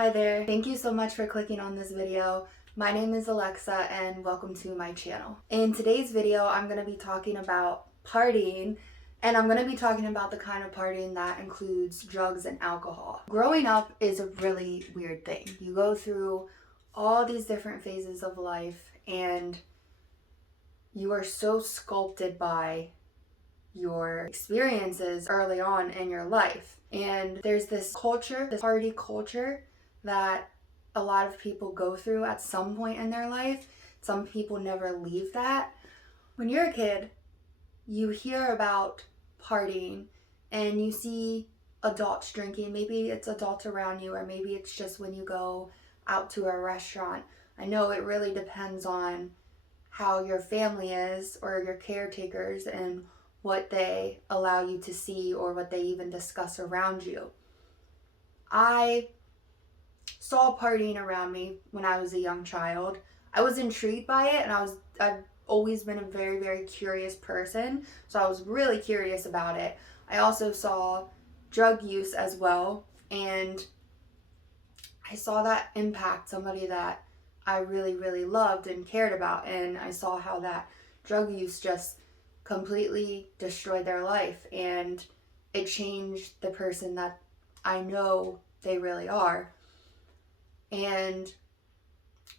Hi there. Thank you so much for clicking on this video. My name is Alexa and welcome to my channel. In today's video, I'm going to be talking about partying, and I'm going to be talking about the kind of partying that includes drugs and alcohol. Growing up is a really weird thing. You go through all these different phases of life and you are so sculpted by your experiences early on in your life. And there's this culture, this party culture, that a lot of people go through at some point in their life. Some people never leave that. When you're a kid, you hear about partying and you see adults drinking. Maybe it's adults around you, or maybe it's just when you go out to a restaurant. I know it really depends on how your family is or your caretakers and what they allow you to see or what they even discuss around you. I saw partying around me when I was a young child. I was intrigued by it, and I've always been a very, very curious person, so I was really curious about it. I also saw drug use as well, and I saw that impact somebody that I really, really loved and cared about, and I saw how that drug use just completely destroyed their life, and it changed the person that I know they really are. And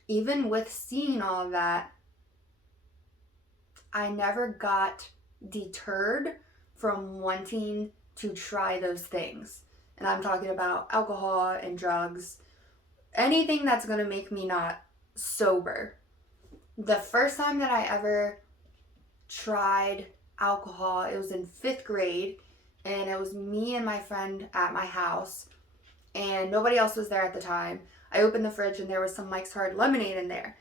even with seeing all of that, I never got deterred from wanting to try those things. And I'm talking about alcohol and drugs, anything that's going to make me not sober. The first time that I ever tried alcohol, it was in 5th grade, and it was me and my friend at my house, and nobody else was there at the time. I opened the fridge and there was some Mike's Hard Lemonade in there.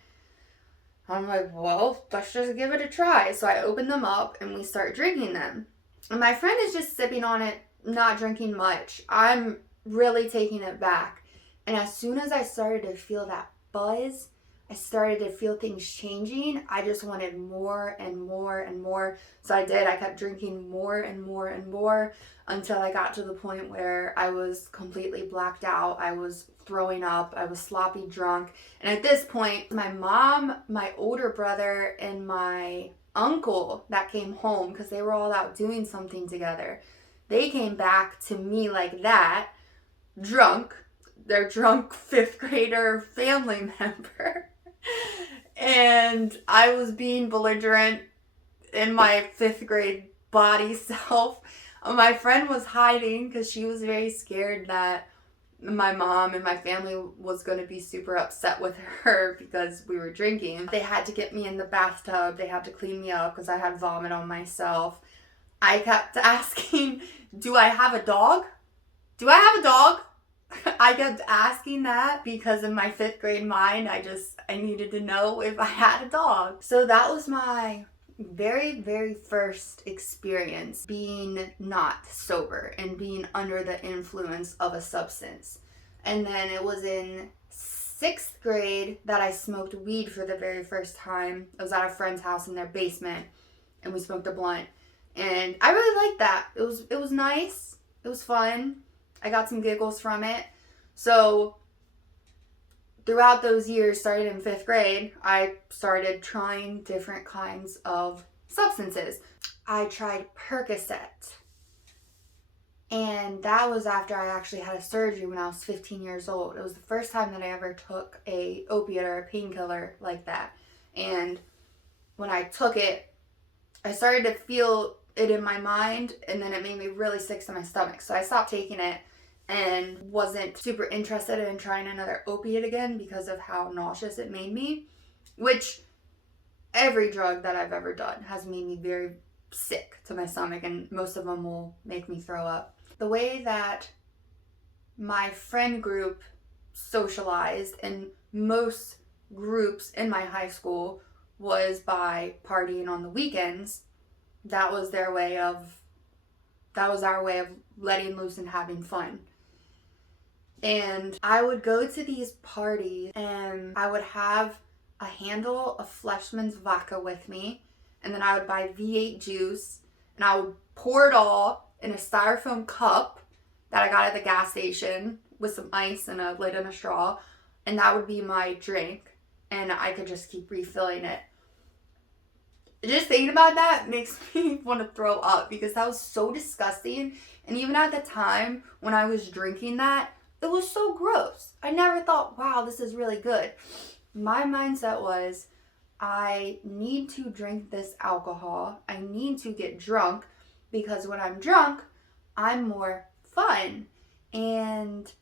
I'm like, well, let's just give it a try. So I opened them up and we start drinking them. And my friend is just sipping on it, not drinking much. I'm really taking it back. And as soon as I started to feel that buzz, I started to feel things changing. I just wanted more and more and more. So I did. I kept drinking more and more and more until I got to the point where I was completely blacked out. I was throwing up. I was sloppy drunk. And at this point, my mom, my older brother, and my uncle that came home, because they were all out doing something together, they came back to me like that, drunk. Their drunk 5th grader family member. And I was being belligerent in my 5th grade body self. My friend was hiding because she was very scared that my mom and my family was going to be super upset with her because we were drinking. They had to get me in the bathtub. They had to clean me up because I had vomit on myself. I kept asking, do I have a dog? Do I have a dog? I kept asking that because in my 5th grade mind, I needed to know if I had a dog. So that was my very, very first experience being not sober and being under the influence of a substance. And then it was in 6th grade that I smoked weed for the very first time. I was at a friend's house in their basement and we smoked a blunt. And I really liked that. It was nice. It was fun. I got some giggles from it. So throughout those years, starting in 5th grade, I started trying different kinds of substances. I tried Percocet. And that was after I actually had a surgery when I was 15 years old. It was the first time that I ever took a opiate or a painkiller like that. And when I took it, I started to feel it in my mind, and then it made me really sick to my stomach. So I stopped taking it and wasn't super interested in trying another opiate again because of how nauseous it made me, which every drug that I've ever done has made me very sick to my stomach, and most of them will make me throw up. The way that my friend group socialized, and most groups in my high school, was by partying on the weekends. That was our way of letting loose and having fun. And I would go to these parties and I would have a handle of Fleshman's vodka with me, and then I would buy V8 juice and I would pour it all in a styrofoam cup that I got at the gas station with some ice and a lid and a straw, and that would be my drink, and I could just keep refilling it. Just thinking about that makes me want to throw up because that was so disgusting. And even at the time when I was drinking that, it was so gross. I never thought, wow, this is really good. My mindset was, I need to drink this alcohol. I need to get drunk because when I'm drunk, I'm more fun and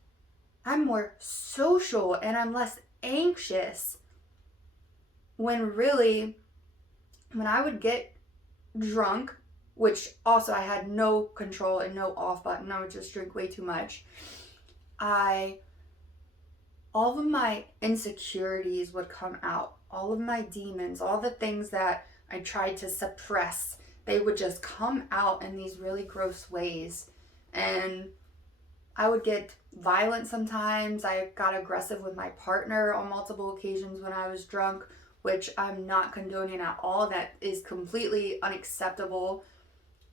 I'm more social and I'm less anxious. When really, when I would get drunk, which also I had no control and no off button, I would just drink way too much, all of my insecurities would come out. All of my demons, all the things that I tried to suppress, they would just come out in these really gross ways. And I would get violent sometimes. I got aggressive with my partner on multiple occasions when I was drunk, which I'm not condoning at all. That is completely unacceptable.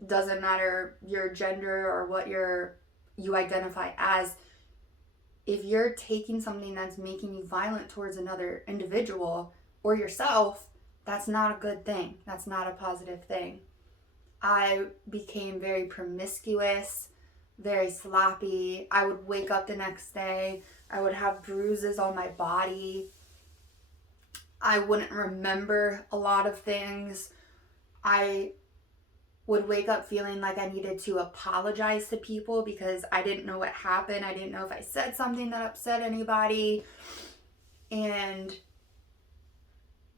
Doesn't matter your gender or what you identify as. If you're taking something that's making you violent towards another individual or yourself, that's not a good thing. That's not a positive thing. I became very promiscuous, very sloppy. I would wake up the next day. I would have bruises on my body. I wouldn't remember a lot of things. I would wake up feeling like I needed to apologize to people because I didn't know what happened. I didn't know if I said something that upset anybody. And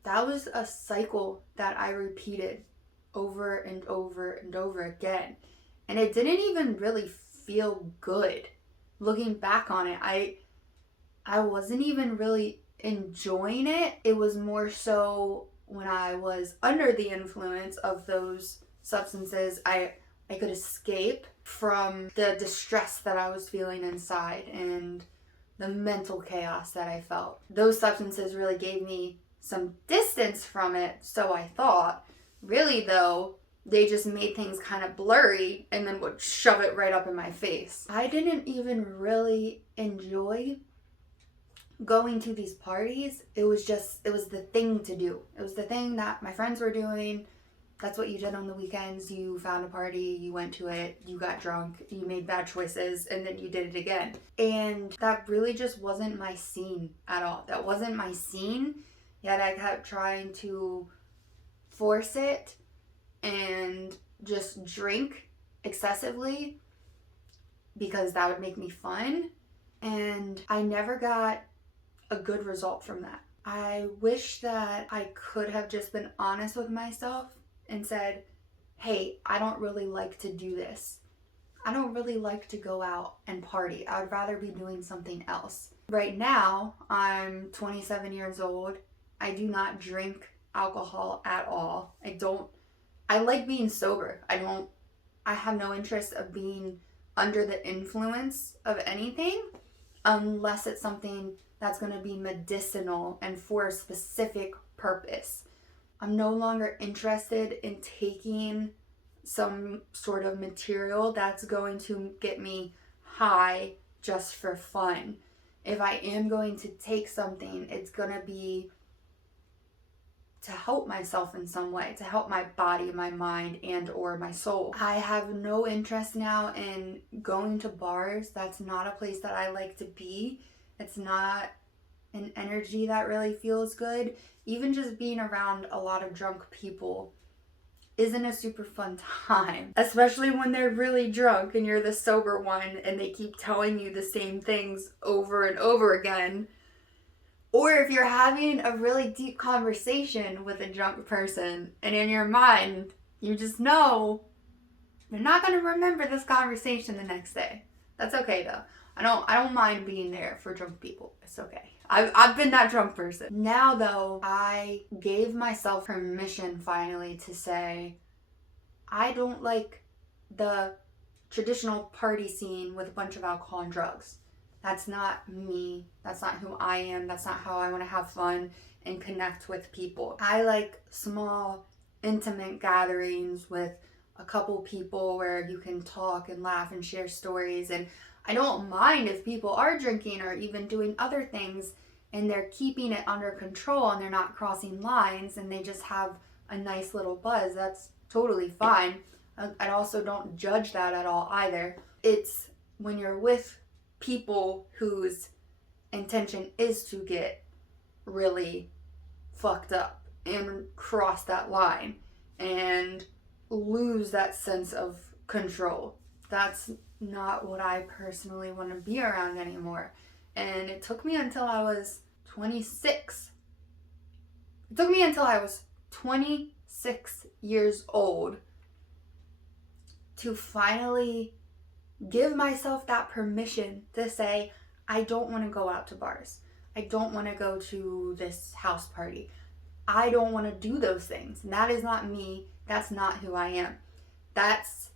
that was a cycle that I repeated over and over and over again. And it didn't even really feel good. Looking back on it, I wasn't even really enjoying it. It was more so when I was under the influence of those substances, I could escape from the distress that I was feeling inside and the mental chaos that I felt. Those substances really gave me some distance from it, so I thought. Really though, they just made things kind of blurry and then would shove it right up in my face. I didn't even really enjoy going to these parties. It was the thing to do. It was the thing that my friends were doing. That's what you did on the weekends. You found a party, you went to it, you got drunk, you made bad choices, and then you did it again. And that really just wasn't my scene at all. That wasn't my scene, yet I kept trying to force it and just drink excessively because that would make me fun. And I never got a good result from that. I wish that I could have just been honest with myself and said, hey, I don't really like to do this. I don't really like to go out and party. I would rather be doing something else. Right now, I'm 27 years old. I do not drink alcohol at all. I like being sober. I have no interest of being under the influence of anything unless it's something that's going to be medicinal and for a specific purpose. I'm no longer interested in taking some sort of material that's going to get me high just for fun. If I am going to take something, it's going to be to help myself in some way, to help my body, my mind, and or my soul. I have no interest now in going to bars. That's not a place that I like to be. It's not an energy that really feels good. Even just being around a lot of drunk people isn't a super fun time, especially when they're really drunk and you're the sober one and they keep telling you the same things over and over again. Or if you're having a really deep conversation with a drunk person and in your mind you just know they're not going to remember this conversation the next day. That's okay though. I don't mind being there for drunk people. It's okay. I've been that drunk person. Now though, I gave myself permission finally to say, I don't like the traditional party scene with a bunch of alcohol and drugs. That's not me. That's not who I am. That's not how I want to have fun and connect with people. I like small, intimate gatherings with a couple people where you can talk and laugh and share stories. And I don't mind if people are drinking or even doing other things and they're keeping it under control and they're not crossing lines and they just have a nice little buzz. That's totally fine. I also don't judge that at all either. It's when you're with people whose intention is to get really fucked up and cross that line and lose that sense of control. That's not what I personally want to be around anymore. And it took me until I was 26. It took me until I was 26 years old to finally give myself that permission to say, I don't want to go out to bars. I don't want to go to this house party. I don't want to do those things. And that is not me. That's not who I am. That's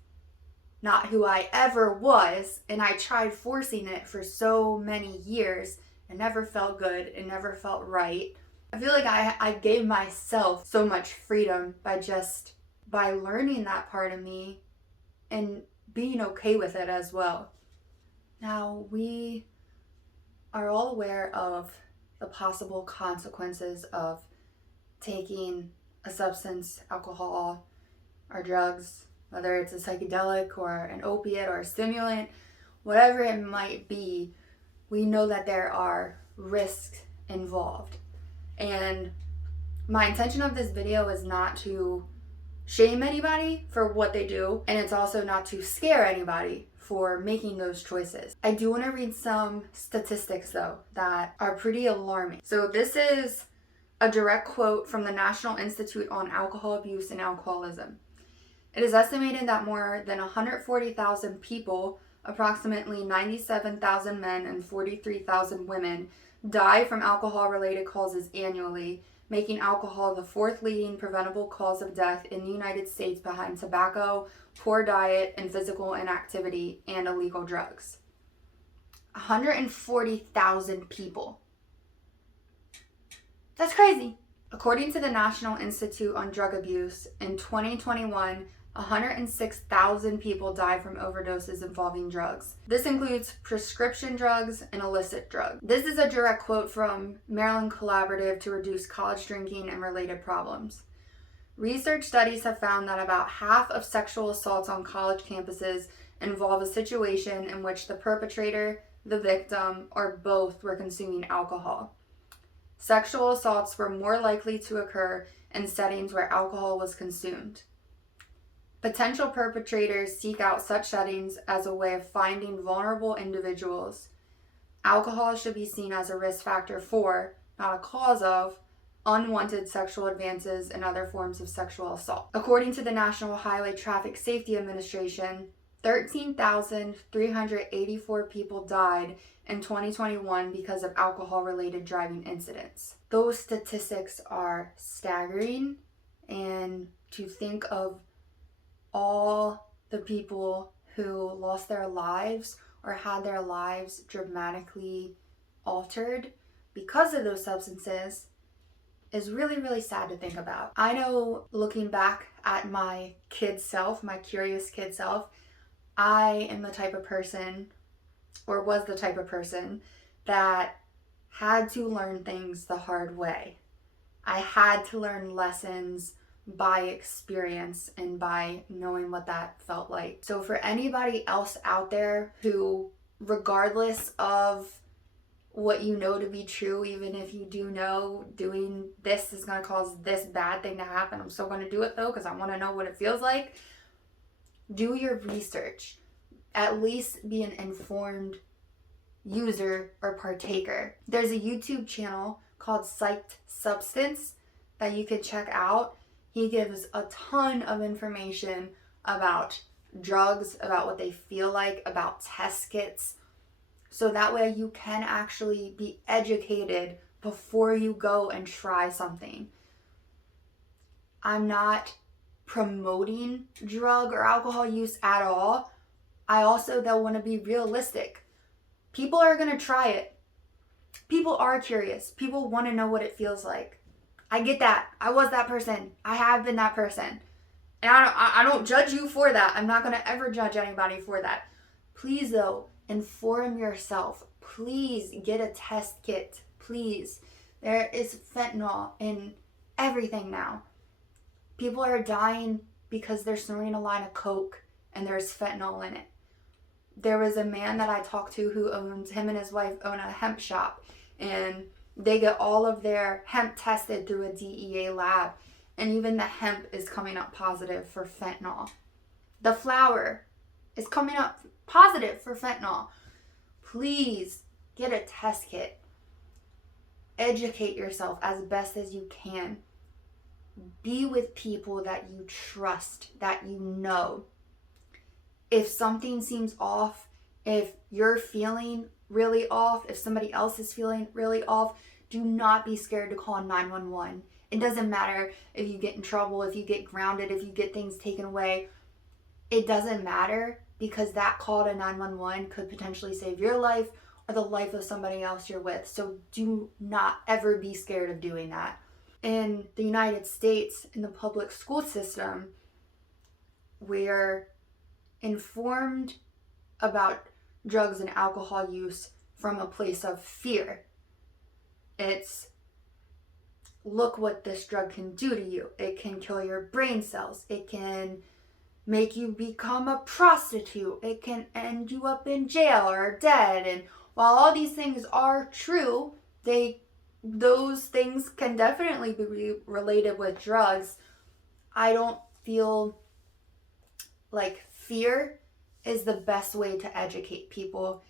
not who I ever was. And I tried forcing it for so many years. It never felt good. It never felt right. I feel like I gave myself so much freedom by learning that part of me and being okay with it as well. Now, we are all aware of the possible consequences of taking a substance, alcohol, or drugs, whether it's a psychedelic or an opiate or a stimulant, whatever it might be. We know that there are risks involved. And my intention of this video is not to shame anybody for what they do, and it's also not to scare anybody for making those choices. I do want to read some statistics though that are pretty alarming. So this is a direct quote from the National Institute on Alcohol Abuse and Alcoholism. It is estimated that more than 140,000 people, approximately 97,000 men and 43,000 women, die from alcohol-related causes annually, making alcohol the fourth leading preventable cause of death in the United States behind tobacco, poor diet, and physical inactivity, and illegal drugs. 140,000 people. That's crazy. According to the National Institute on Drug Abuse, in 2021, 106,000 people died from overdoses involving drugs. This includes prescription drugs and illicit drugs. This is a direct quote from Maryland Collaborative to Reduce College Drinking and Related Problems. Research studies have found that about half of sexual assaults on college campuses involve a situation in which the perpetrator, the victim, or both were consuming alcohol. Sexual assaults were more likely to occur in settings where alcohol was consumed. Potential perpetrators seek out such settings as a way of finding vulnerable individuals. Alcohol should be seen as a risk factor for, not a cause of, unwanted sexual advances and other forms of sexual assault. According to the National Highway Traffic Safety Administration, 13,384 people died in 2021 because of alcohol-related driving incidents. Those statistics are staggering, and to think of all the people who lost their lives or had their lives dramatically altered because of those substances is really, really sad to think about. I know, looking back at my kid self, my curious kid self, I am the type of person, or was the type of person, that had to learn things the hard way. I had to learn lessons by experience and by knowing what that felt like. So for anybody else out there who, regardless of what you know to be true, even if you do know doing this is going to cause this bad thing to happen, I'm still going to do it though because I want to know what it feels like. Do your research. At least be an informed user or partaker. There's a YouTube channel called Psyched Substance that you can check out. He gives a ton of information about drugs, about what they feel like, about test kits. So that way you can actually be educated before you go and try something. I'm not promoting drug or alcohol use at all. I also, though, want to be realistic. People are going to try it. People are curious. People want to know what it feels like. I get that. I was that person. I have been that person. And I don't judge you for that. I'm not going to ever judge anybody for that. Please, though, Inform yourself. Please get a test kit. Please. There is fentanyl in everything now. People are dying because they're snorting a line of coke and there's fentanyl in it. There was a man that I talked to who him and his wife own a hemp shop, and they get all of their hemp tested through a DEA lab, and even the hemp is coming up positive for fentanyl. The flower is coming up positive for fentanyl. Please get a test kit. Educate yourself as best as you can. Be with people that you trust, that you know. If something seems off, if you're feeling really off, if somebody else is feeling really off, do not be scared to call 911. It doesn't matter if you get in trouble, if you get grounded, if you get things taken away. It doesn't matter, because that call to 911 could potentially save your life or the life of somebody else you're with. So do not ever be scared of doing that. In the United States, in the public school system, we're informed about drugs and alcohol use from a place of fear. It's, look what this drug can do to you. It can kill your brain cells. It can make you become a prostitute. It can end you up in jail or dead. And while all these things are true, those things can definitely be related with drugs. I don't feel like fear is the best way to educate people.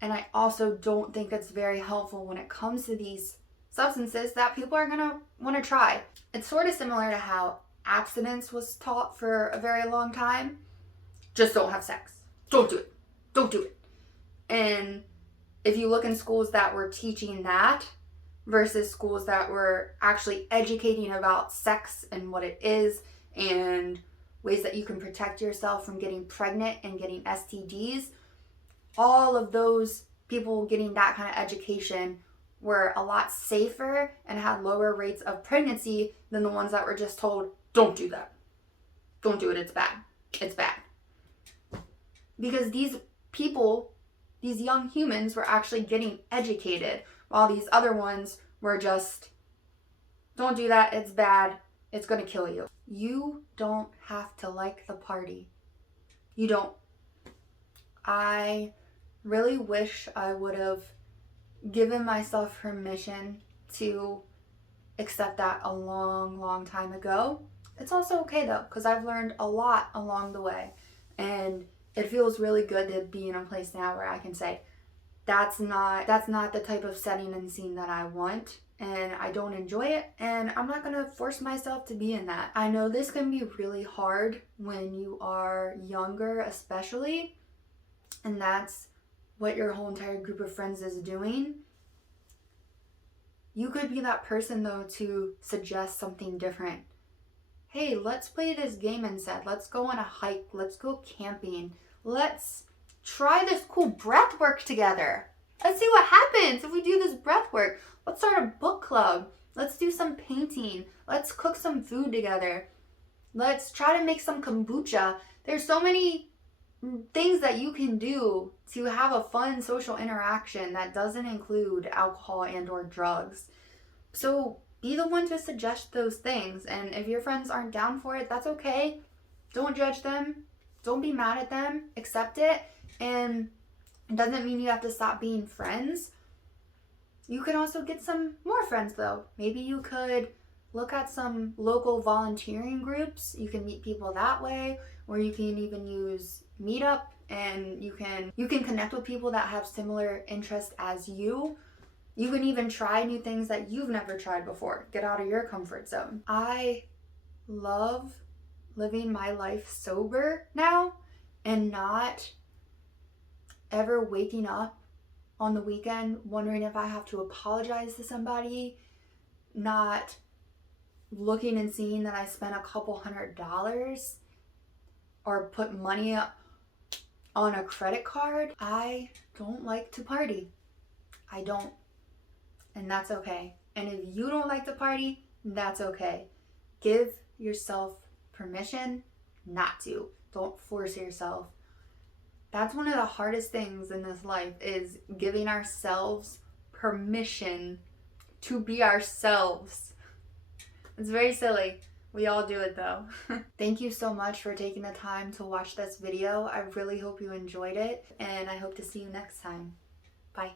And I also don't think it's very helpful when it comes to these substances that people are going to want to try. It's sort of similar to how abstinence was taught for a very long time. Just don't have sex. Don't do it. Don't do it. And if you look in schools that were teaching that versus schools that were actually educating about sex and what it is and ways that you can protect yourself from getting pregnant and getting STDs, all of those people getting that kind of education were a lot safer and had lower rates of pregnancy than the ones that were just told, don't do that. Don't do it. It's bad. It's bad. Because these people, these young humans, were actually getting educated, while these other ones were just, don't do that. It's bad. It's going to kill you. You don't have to like the party. You don't. I really wish I would have given myself permission to accept that a long, long time ago. It's also okay though, because I've learned a lot along the way, and it feels really good to be in a place now where I can say, that's not the type of setting and scene that I want, and I don't enjoy it, and I'm not gonna force myself to be in that. I know this can be really hard when you are younger, especially, and that's what your whole entire group of friends is doing. You could be that person though to suggest something different. Hey, let's play this game instead. Let's go on a hike. Let's go camping. Let's try this cool breath work together. Let's see what happens if we do this breath work. Let's start a book club. Let's do some painting. Let's cook some food together. Let's try to make some kombucha. There's so many things that you can do to have a fun social interaction that doesn't include alcohol and or drugs. So be the one to suggest those things, and if your friends aren't down for it, that's okay. Don't judge them. Don't be mad at them. Accept it. And it doesn't mean you have to stop being friends. You can also get some more friends though. Maybe you could look at some local volunteering groups. You can meet people that way, or you can even use Meetup, and you can connect with people that have similar interests as you. You can even try new things that you've never tried before. Get out of your comfort zone. I love living my life sober now and not ever waking up on the weekend wondering if I have to apologize to somebody, not looking and seeing that I spent a couple $100 or put money up on a credit card. I don't like to party. I don't. And that's okay. And if you don't like to party, that's okay. Give yourself permission not to. Don't force yourself. That's one of the hardest things in this life, is giving ourselves permission to be ourselves. It's very silly. We all do it though. Thank you so much for taking the time to watch this video. I really hope you enjoyed it, and I hope to see you next time. Bye.